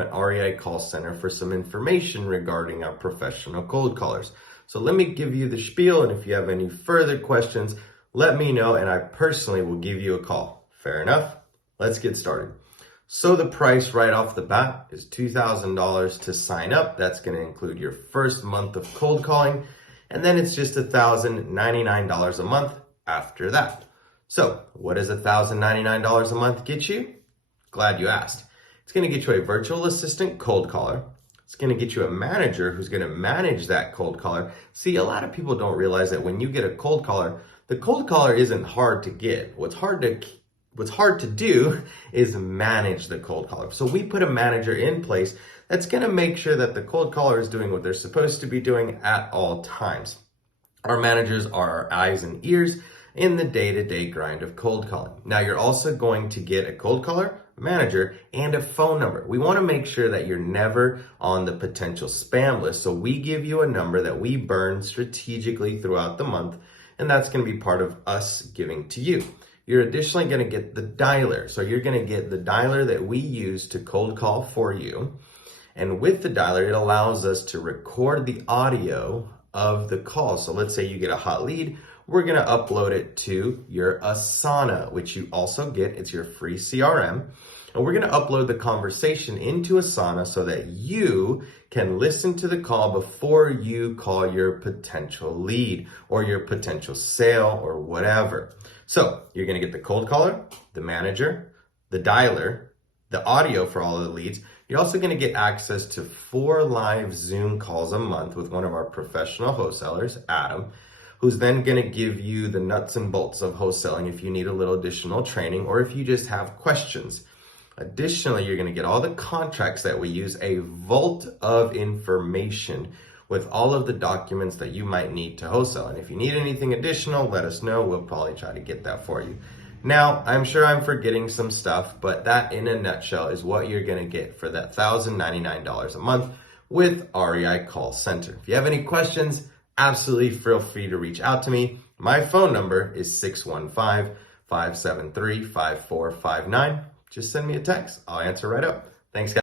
at REI Call Center for some information regarding our professional cold callers. So let me give you the spiel, and if you have any further questions, let me know and I personally will give you a call. Fair enough? Let's get started. So the price right off the bat is $2,000 to sign up. That's going to include your first month of cold calling, and then it's just $1,099 a month after that. So what does $1,099 a month get you? Glad you asked. It's going to get you a virtual assistant cold caller. It's going to get you a manager who's going to manage that cold caller. See, a lot of people don't realize that when you get a cold caller, the cold caller isn't hard to get. What's hard to do is manage the cold caller. So we put a manager in place that's going to make sure that the cold caller is doing what they're supposed to be doing at all times. Our managers are our eyes and ears in the day-to-day grind of cold calling. Now, you're also going to get a cold caller, manager, and a phone number. We want to make sure that you're never on the potential spam list. So we give you a number that we burn strategically throughout the month, and that's going to be part of us giving to you. You're additionally going to get the dialer. So you're going to get the dialer that we use to cold call for you. And with the dialer, it allows us to record the audio of the call. So let's say you get a hot lead. We're going to upload it to your Asana, which you also get. It's your free CRM. And we're going to upload the conversation into Asana so that you can listen to the call before you call your potential lead or your potential sale or whatever. So you're going to get the cold caller, the manager, the dialer, the audio for all of the leads. You're also going to get access to 4 live Zoom calls a month with one of our professional wholesalers, Adam, who's then going to give you the nuts and bolts of wholesaling if you need a little additional training or if you just have questions. Additionally, you're going to get all the contracts that we use, a vault of information with all of the documents that you might need to wholesale. And if you need anything additional, let us know. We'll probably try to get that for you. Now, I'm sure I'm forgetting some stuff, but that in a nutshell is what you're going to get for that $1,099 a month with REI Call Center. If you have any questions, absolutely feel free to reach out to me. My phone number is 615-573-5459. Just send me a text. I'll answer right up. Thanks, guys.